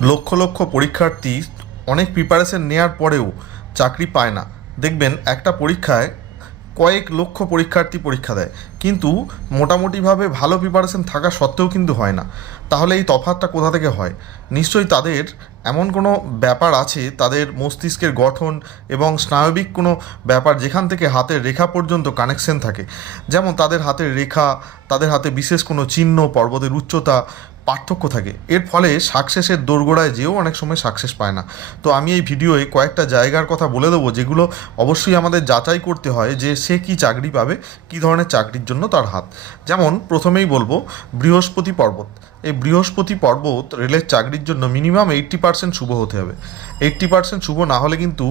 লক্ষ লক্ষ পরীক্ষার্থী অনেক প্রিপারেশন নেওয়ার পরেও চাকরি পায় না। দেখবেন একটা পরীক্ষায় কয়েক লক্ষ পরীক্ষার্থী পরীক্ষা দেয়। কিন্তু মোটামুটিভাবে ভালো প্রিপারেশন থাকা সত্ত্বেও কিন্তু হয় না। তাহলে এই তফাৎটা কোথা থেকে হয়? নিশ্চয়ই তাদের এমন কোনো ব্যাপার আছে, তাদের মস্তিষ্কের গঠন এবং স্নায়বিক কোনো ব্যাপার যেখান থেকে হাতের রেখা পর্যন্ত কানেকশন থাকে। যেমন তাদের হাতের রেখা, তাদের হাতে বিশেষ কোনো চিহ্ন, পর্বতের উচ্চতা পার্থক্য থাকে। এর ফলে সাকসেসের দোরগোড়ায় যেও অনেক সময় সাকসেস পায় না। তো আমি এই ভিডিওয়ে কয়েকটা জায়গার কথা বলে দেবো, যেগুলো অবশ্যই আমাদের যাচাই করতে হয় যে সে কি চাকরি পাবে, কি ধরনের চাকরির জন্য তার হাত। যেমন প্রথমেই বলব, বৃহস্পতি পর্বত। এই বৃহস্পতি পর্বত রেলের চাকরির জন্য মিনিমাম এইট্টি পার্সেন্ট শুভ হতে হবে। এইট্টি পার্সেন্ট শুভ না হলে কিন্তু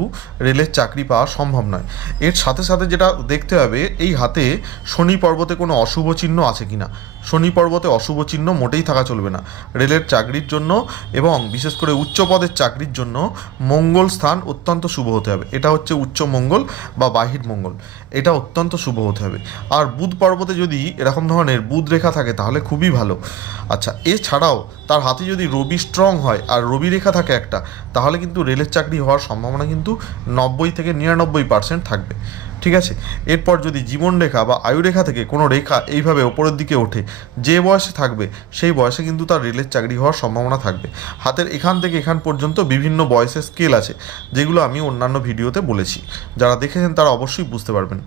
রেলের চাকরি পাওয়া সম্ভব নয়। এর সাথে সাথে যেটা দেখতে হবে, এই হাতে শনি পর্বতে কোনো অশুভ চিহ্ন আছে কি না শনি পর্বতে অশুভ চিহ্ন মোটেই থাকা চলবে না। রেলের চাকরির জন্য এবং বিশেষ করে উচ্চ পদের চাকরির জন্য মঙ্গল স্থান অত্যন্ত শুভ হতে হবে। এটা হচ্ছে উচ্চ মঙ্গল বা বাহির মঙ্গল। এটা অত্যন্ত শুভ হতে হবে। আর বুধ পর্বতে যদি এরকম ধরনের বুধ রেখা থাকে তাহলে খুবই ভালো। আচ্ছা এছাড়াও তার হাতে যদি রবি স্ট্রং হয় আর রবি রেখা থাকে একটা, তাহলে কিন্তু রেলের চাকরি হওয়ার সম্ভাবনা কিন্তু নব্বই থেকে নিরানব্বই পার্সেন্ট থাকবে। ঠিক আছে? এরপর যদি জীবন রেখা বা আয়ু রেখা থেকে কোনো রেখা এইভাবে ওপরের দিকে ওঠে, যে বয়সে থাকবে, সেই বয়সে কিন্তু তার রেলের চাকরি হওয়ার সম্ভাবনা থাকবে। হাতের এখান থেকে এখান পর্যন্ত বিভিন্ন বয়সের স্কেল আছে, যেগুলো আমি অন্যান্য ভিডিওতে বলেছি। যারা দেখেছেন তারা অবশ্যই বুঝতে পারবেন।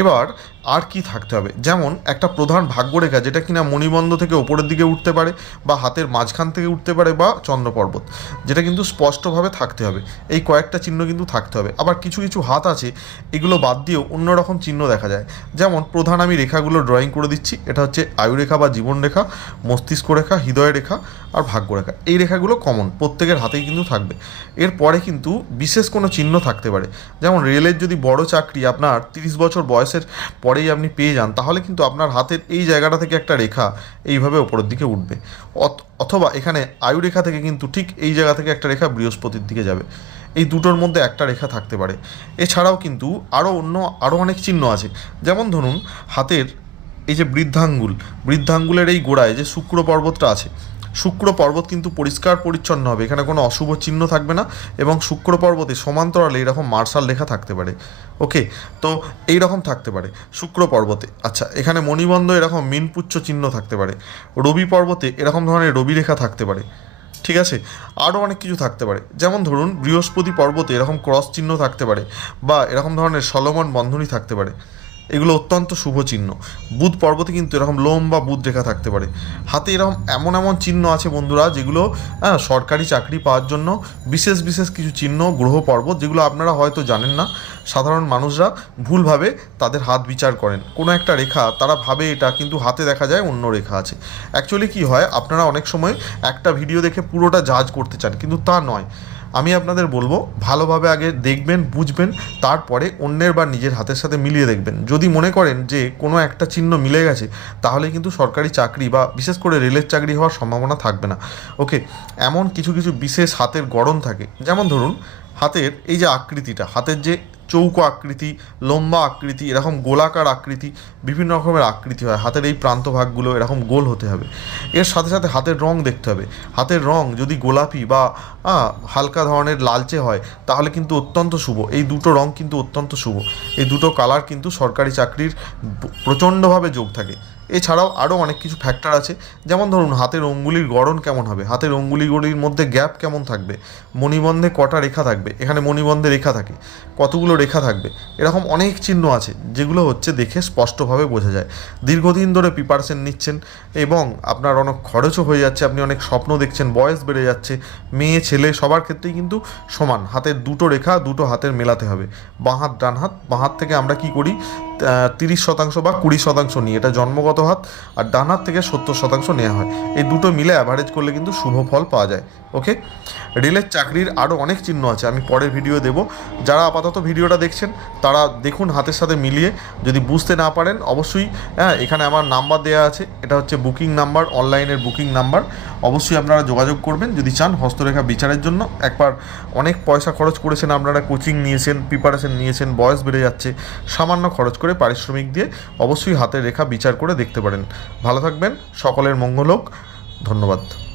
এবার আর কি থাকতে হবে? যেমন একটা প্রধান ভাগ্যরেখা যেটা কিনা মণিবন্ধ থেকে ওপরের দিকে উঠতে পারে বা হাতের মাঝখান থেকে উঠতে পারে বা চন্দ্র পর্বত যেটা কিন্তু স্পষ্টভাবে থাকতে হবে। এই কয়েকটা চিহ্ন কিন্তু থাকতে হবে। আবার কিছু কিছু হাত আছে, এগুলো বাদ দিয়েও অন্যরকম চিহ্ন দেখা যায়। যেমন, প্রধান আমি রেখাগুলো ড্রয়িং করে দিচ্ছি। এটা হচ্ছে আয়ু রেখা বা জীবন রেখা, মস্তিষ্ক রেখা, হৃদয় রেখা আর ভাগ্য রেখা। এই রেখাগুলো কমন প্রত্যেকের হাতেই কিন্তু থাকবে। এরপরে কিন্তু বিশেষ কোনো চিহ্ন থাকতে পারে। যেমন রেলের যদি বড় চাকরি আপনার তিরিশ বছর বয়সের পরেই আপনি পেয়ে যান, তাহলে কিন্তু আপনার হাতের এই জায়গাটা থেকে একটা রেখা এইভাবে ওপরের দিকে উঠবে। অথ- অথবা এখানে আয়ু রেখা থেকে কিন্তু ঠিক এই জায়গা থেকে একটা রেখা বৃহস্পতির দিকে যাবে। এই দুটোর মধ্যে একটা রেখা থাকতে পারে। এছাড়াও কিন্তু আরও অন্য আরও অনেক চিহ্ন আছে। যেমন ধরুন, হাতের এই যে বৃদ্ধাঙ্গুল, বৃদ্ধাঙ্গুলের এই গোড়ায় যে শুক্র পর্বতটা আছে, শুক্র পর্বত কিন্তু পরিষ্কার পরিচ্ছন্ন হবে, এখানে কোনো অশুভ চিহ্ন থাকবে না এবং শুক্র পর্বতে সমান্তরালে এরকম মার্শাল লেখা থাকতে পারে। ওকে? তো এই রকম থাকতে পারে, শুক্র পর্বতে। আচ্ছা এখানে মণিবন্ধ এরকম মিনপুচ্ছ চিহ্ন থাকতে পারে। রবি পর্বতে এরকম ধরনের রবি রেখা থাকতে পারে। ঠিক আছে? আরও অনেক কিছু থাকতে পারে। যেমন ধরুন, বৃহস্পতি পর্বতে এরকম ক্রস চিহ্ন থাকতে পারে বা এরকম ধরনের সলমন বন্ধনী থাকতে পারে। এগুলো অত্যন্ত শুভ চিহ্ন। বুধ পর্বতে কিন্তু এরকম লোম বা বুধ রেখা থাকতে পারে। হাতে এরকম এমন এমন চিহ্ন আছে বন্ধুরা, যেগুলো হ্যাঁ সরকারি চাকরি পাওয়ার জন্য বিশেষ বিশেষ কিছু চিহ্ন, গ্রহ পর্বত, যেগুলো আপনারা হয়তো জানেন না। সাধারণ মানুষরা ভুলভাবে তাদের হাত বিচার করেন। কোনো একটা রেখা, তারা ভাবে এটা, কিন্তু হাতে দেখা যায় অন্য রেখা আছে। অ্যাকচুয়ালি কি হয়, আপনারা অনেক সময় একটা ভিডিও দেখে পুরোটা জাজ করতে চান, কিন্তু তা নয়। আমি আপনাদের বলব, ভালোভাবে আগে দেখবেন, বুঝবেন, তারপরে অন্যের বা নিজের হাতের সাথে মিলিয়ে দেখবেন। যদি মনে করেন যে কোনো একটা চিহ্ন মিলে গেছে, তাহলে কিন্তু সরকারি চাকরি বা বিশেষ করে রেলের চাকরি হওয়ার সম্ভাবনা থাকবে না। ওকে এমন কিছু কিছু বিশেষ হাতের গড়ন থাকে। যেমন ধরুন, হাতের এই যে আকৃতিটা, হাতের যে চৌকো আকৃতি, লম্বা আকৃতি, এরকম গোলাকার আকৃতি, বিভিন্ন রকমের আকৃতি হয়। হাতের এই প্রান্ত ভাগগুলো এরকম গোল হতে হবে। এর সাথে সাথে হাতের রং দেখতে হবে। হাতের রং যদি গোলাপি বা হালকা ধরনের লালচে হয়, তাহলে কিন্তু অত্যন্ত শুভ। এই দুটো রং কিন্তু অত্যন্ত শুভ। এই দুটো কালার কিন্তু সরকারি চাকরির প্রচণ্ডভাবে যোগ থাকে। এছাড়াও আরও অনেক কিছু ফ্যাক্টর আছে। যেমন ধরুন, হাতের অঙ্গুলির গড়ন কেমন হবে? হাতের অঙ্গুলিগুলির মধ্যে গ্যাপ কেমন থাকবে? মণিবন্ধে কটা রেখা থাকবে? এখানে মণিবন্ধে রেখা থাকে। কতগুলো রেখা থাকবে? এরকম অনেক চিহ্ন আছে, যেগুলো হচ্ছে দেখে স্পষ্টভাবে বোঝা যায়। দীর্ঘদিন ধরে প্রিপারেশন নিচ্ছেন এবং আপনার অনেক খরচও হয়ে যাচ্ছে, আপনি অনেক স্বপ্ন দেখছেন, বয়স বেড়ে যাচ্ছে, মেয়ে, ছেলে, সবার ক্ষেত্রেই কিন্তু সমান। হাতের দুটো রেখা, দুটো হাতের মেলাতে হবে। বাঁ হাত, ডান হাত, বাঁ হাত থেকে আমরা কি করি? তিরিশ শতাংশ বা কুড়ি শতাংশ নিই এটা জন্মগত হাত আর ডান হাত থেকে সত্তর শতাংশ নেওয়া হয়। এই দুটো মিলে অ্যাভারেজ করলে কিন্তু শুভ ফল পাওয়া যায়। ওকে রেলের চাকরির আরও অনেক চিহ্ন আছে, আমি পরের ভিডিও দেব। যারা আপাতত ভিডিওটা দেখছেন, তারা দেখুন হাতের সাথে মিলিয়ে। যদি বুঝতে না পারেন, অবশ্যই হ্যাঁ এখানে আমার নাম্বার দেওয়া আছে। এটা হচ্ছে বুকিং নাম্বার অনলাইনের বুকিং নাম্বার অবশ্যই আপনারা যোগাযোগ করবেন। যদি চান হস্তরেখা বিচারের জন্য, একবার অনেক পয়সা খরচ করেছেন আপনারা, কোচিং নিয়েছেন প্রিপারেশন নিয়েছেন, বয়স বেড়ে যাচ্ছে, সামান্য খরচ করে পারিশ্রমিক দিয়ে অবশ্যই হাতের রেখা বিচার করে দেখতে পারেন। ভালো থাকবেন, সকলের মঙ্গল হোক, ধন্যবাদ।